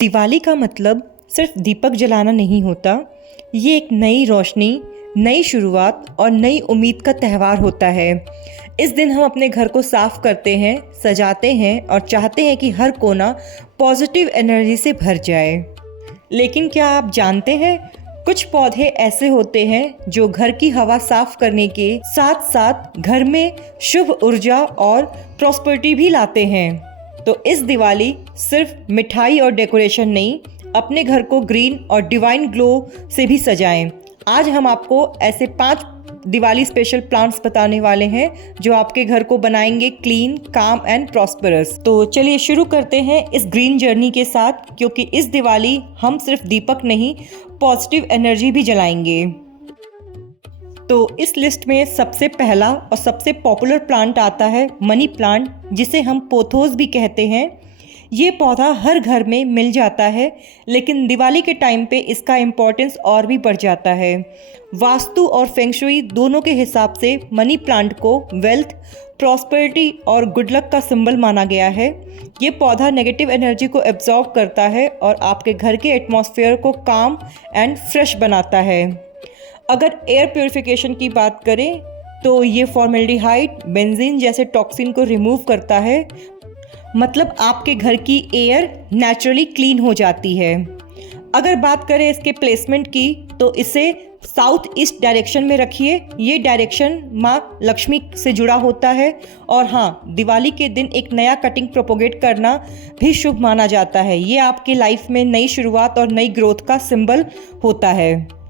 दिवाली का मतलब सिर्फ दीपक जलाना नहीं होता। ये एक नई रोशनी, नई शुरुआत और नई उम्मीद का त्यौहार होता है। इस दिन हम अपने घर को साफ करते हैं, सजाते हैं और चाहते हैं कि हर कोना पॉजिटिव एनर्जी से भर जाए। लेकिन क्या आप जानते हैं, कुछ पौधे ऐसे होते हैं जो घर की हवा साफ करने के साथ साथ घर में शुभ ऊर्जा और प्रॉस्पेरिटी भी लाते हैं। तो इस दिवाली सिर्फ मिठाई और डेकोरेशन नहीं, अपने घर को ग्रीन और डिवाइन ग्लो से भी सजाएं। आज हम आपको ऐसे 5 दिवाली स्पेशल प्लांट्स बताने वाले हैं जो आपके घर को बनाएंगे क्लीन, काम एंड प्रॉस्पेरस। तो चलिए शुरू करते हैं इस ग्रीन जर्नी के साथ, क्योंकि इस दिवाली हम सिर्फ दीपक नहीं, पॉजिटिव एनर्जी भी जलाएंगे। तो इस लिस्ट में सबसे पहला और सबसे पॉपुलर प्लांट आता है मनी प्लांट, जिसे हम पोथोस भी कहते हैं। ये पौधा हर घर में मिल जाता है, लेकिन दिवाली के टाइम पे इसका इम्पोर्टेंस और भी बढ़ जाता है। वास्तु और फेंग शुई दोनों के हिसाब से मनी प्लांट को वेल्थ, प्रॉस्पेरिटी और गुड लक का सिंबल माना गया है। ये पौधा नेगेटिव एनर्जी को एब्जॉर्ब करता है और आपके घर के एटमॉस्फेयर को काम एंड फ्रेश बनाता है। अगर एयर प्योरिफिकेशन की बात करें तो ये फॉर्मेल्डिहाइड, बेंजीन जैसे टॉक्सिन को रिमूव करता है, मतलब आपके घर की एयर नेचुरली क्लीन हो जाती है। अगर बात करें इसके प्लेसमेंट की तो इसे साउथ ईस्ट डायरेक्शन में रखिए। ये डायरेक्शन माँ लक्ष्मी से जुड़ा होता है। और हाँ, दिवाली के दिन एक नया कटिंग प्रोपोगेट करना भी शुभ माना जाता है। ये आपकी लाइफ में नई शुरुआत और नई ग्रोथ का सिंबल होता है।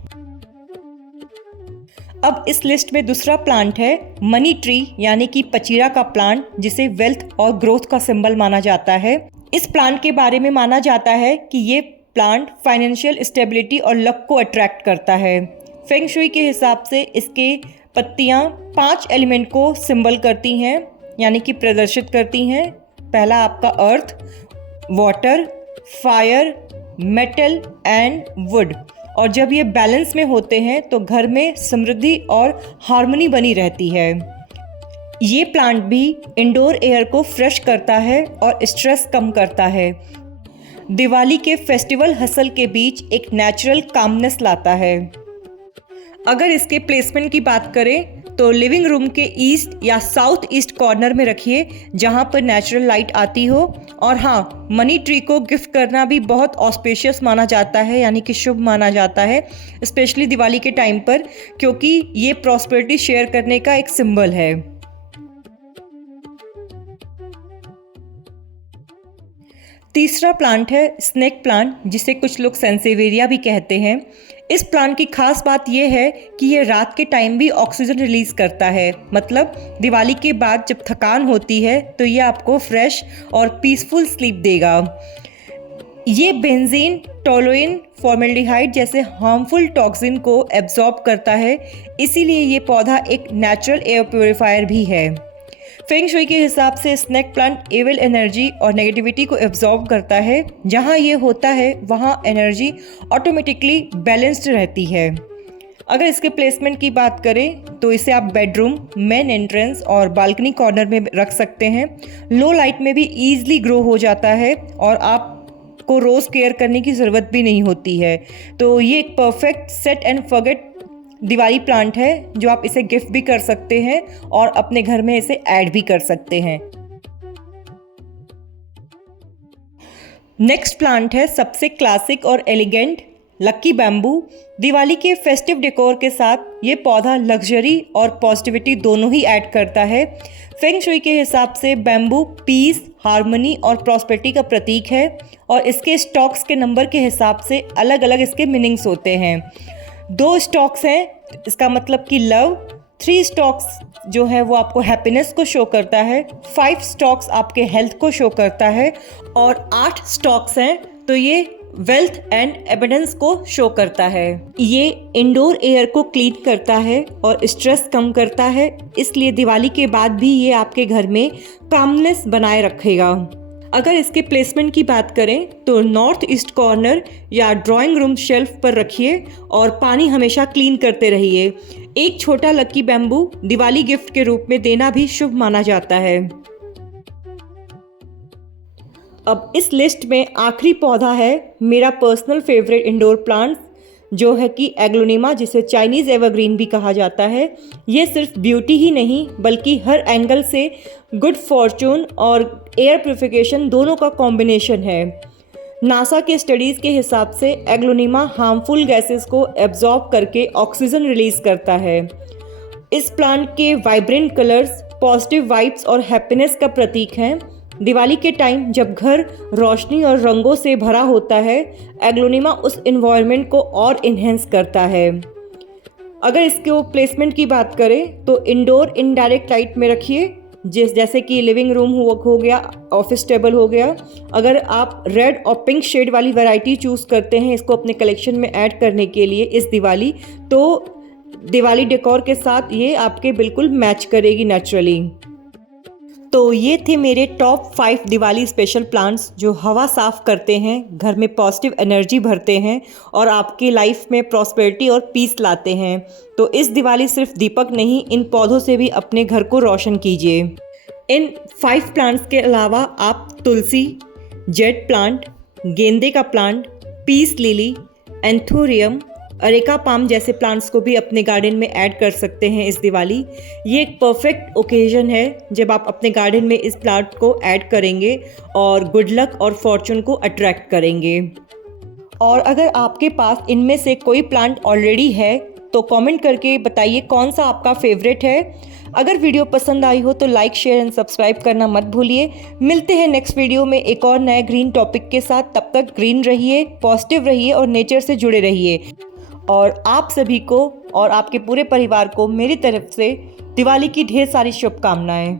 अब इस लिस्ट में दूसरा प्लांट है मनी ट्री, यानी कि पचीरा का प्लांट, जिसे वेल्थ और ग्रोथ का सिंबल माना जाता है। इस प्लांट के बारे में माना जाता है कि ये प्लांट फाइनेंशियल स्टेबिलिटी और लक को अट्रैक्ट करता है। फेंग शुई के हिसाब से इसके पत्तियां 5 एलिमेंट को सिंबल करती हैं, यानी कि प्रदर्शित करती हैं। पहला आपका earth, water, fire, metal and wood. और जब ये बैलेंस में होते हैं तो घर में समृद्धि और हार्मनी बनी रहती है। ये प्लांट भी इंडोर एयर को फ्रेश करता है और स्ट्रेस कम करता है। दिवाली के फेस्टिवल हसल के बीच एक नेचुरल कामनेस लाता है। अगर इसके प्लेसमेंट की बात करें तो लिविंग रूम के ईस्ट या साउथ ईस्ट कॉर्नर में रखिए, जहां पर नेचुरल लाइट आती हो। और हाँ, मनी ट्री को गिफ्ट करना भी बहुत ऑस्पेशियस माना जाता है, यानी कि शुभ माना जाता है, स्पेशली दिवाली के टाइम पर, क्योंकि ये प्रॉस्पेरिटी शेयर करने का एक सिंबल है। तीसरा प्लांट है स्नेक प्लांट, जिसे कुछ लोग सेंसेवेरिया भी कहते हैं। इस प्लांट की खास बात यह है कि ये रात के टाइम भी ऑक्सीजन रिलीज करता है, मतलब दिवाली के बाद जब थकान होती है तो ये आपको फ्रेश और पीसफुल स्लीप देगा। ये बेंजीन, टोलुइन, फॉर्मेल्डिहाइड जैसे हार्मफुल टॉक्सिन को एब्जॉर्ब करता है, इसीलिए ये पौधा एक नेचुरल एयर प्योरीफायर भी है। फेंग शुई के हिसाब से स्नेक प्लांट एविल एनर्जी और नेगेटिविटी को एब्जॉर्ब करता है। जहाँ ये होता है वहाँ एनर्जी ऑटोमेटिकली बैलेंस्ड रहती है। अगर इसके प्लेसमेंट की बात करें तो इसे आप बेडरूम, मेन एंट्रेंस और बालकनी कॉर्नर में रख सकते हैं। लो लाइट में भी ईजिली ग्रो हो जाता है और आपको रोज़ केयर करने की ज़रूरत भी नहीं होती है। तो ये एक perfect set and forget Diwali plant है, जो आप इसे गिफ्ट भी कर सकते हैं और अपने घर में इसे ऐड भी कर सकते हैं। नेक्स्ट प्लांट है सबसे क्लासिक और एलिगेंट लक्की बैम्बू। दिवाली के फेस्टिव डेकोर के साथ ये पौधा लग्जरी और पॉजिटिविटी दोनों ही ऐड करता है। फेंग शुई के हिसाब से बैम्बू पीस, हार्मनी और प्रॉस्पेरिटी का प्रतीक है और इसके स्टॉक्स के नंबर के हिसाब से अलग अलग इसके मीनिंग्स होते हैं। 2 स्टॉक्स हैं, इसका मतलब कि लव। 3 स्टॉक्स जो है वो आपको हैप्पीनेस को शो करता है। 5 स्टॉक्स आपके हेल्थ को शो करता है और 8 स्टॉक्स हैं तो ये वेल्थ एंड एबंडेंस को शो करता है। ये इंडोर एयर को क्लीन करता है और स्ट्रेस कम करता है, इसलिए दिवाली के बाद भी ये आपके घर में कामनेस बनाए रखेगा। अगर इसके प्लेसमेंट की बात करें तो नॉर्थ ईस्ट कॉर्नर या ड्राइंग रूम शेल्फ पर रखिए और पानी हमेशा क्लीन करते रहिए। एक छोटा लकी बैम्बू दिवाली गिफ्ट के रूप में देना भी शुभ माना जाता है। अब इस लिस्ट में आखिरी पौधा है मेरा पर्सनल फेवरेट इंडोर प्लांट, जो है कि एग्लोनिमा, जिसे चाइनीज़ एवरग्रीन भी कहा जाता है। ये सिर्फ ब्यूटी ही नहीं बल्कि हर एंगल से गुड फॉर्चून और एयर प्यूरिफिकेशन दोनों का कॉम्बिनेशन है। नासा के स्टडीज़ के हिसाब से एग्लोनिमा हार्मफुल गैसेस को एब्जॉर्ब करके ऑक्सीजन रिलीज करता है। इस प्लांट के वाइब्रेंट कलर्स पॉजिटिव वाइब्स और हैप्पीनेस का प्रतीक हैं। दिवाली के टाइम जब घर रोशनी और रंगों से भरा होता है, एग्लोनिमा उस इन्वायरमेंट को और इन्हेंस करता है। अगर इसके प्लेसमेंट की बात करें तो इंडोर इनडायरेक्ट लाइट में रखिए, जैसे कि लिविंग रूम हो गया, ऑफिस टेबल हो गया। अगर आप रेड और पिंक शेड वाली वैरायटी चूज़ करते हैं इसको अपने कलेक्शन में ऐड करने के लिए इस दिवाली, तो दिवाली डेकोर के साथ ये आपके बिल्कुल मैच करेगी नेचुरली। तो ये थे मेरे टॉप 5 दिवाली स्पेशल प्लांट्स जो हवा साफ करते हैं, घर में पॉजिटिव एनर्जी भरते हैं और आपकी लाइफ में प्रॉस्पेरिटी और पीस लाते हैं। तो इस दिवाली सिर्फ दीपक नहीं, इन पौधों से भी अपने घर को रोशन कीजिए। इन 5 प्लांट्स के अलावा आप तुलसी, जेड प्लांट, गेंदे का plant, peace lily, anthurium, areca palm जैसे प्लांट्स को भी अपने गार्डन में ऐड कर सकते हैं इस दिवाली। ये एक परफेक्ट ओकेजन है जब आप अपने गार्डन में इस प्लांट को ऐड करेंगे और गुड लक और फॉर्चून को अट्रैक्ट करेंगे। और अगर आपके पास इनमें से कोई प्लांट ऑलरेडी है तो कमेंट करके बताइए कौन सा आपका फेवरेट है। अगर वीडियो पसंद आई हो तो लाइक, शेयर एंड सब्सक्राइब करना मत भूलिए। मिलते हैं नेक्स्ट वीडियो में एक और नए ग्रीन टॉपिक के साथ। तब तक ग्रीन रहिए, पॉजिटिव रहिए और नेचर से जुड़े रहिए। और आप सभी को और आपके पूरे परिवार को मेरी तरफ से दिवाली की ढेर सारी शुभकामनाएं।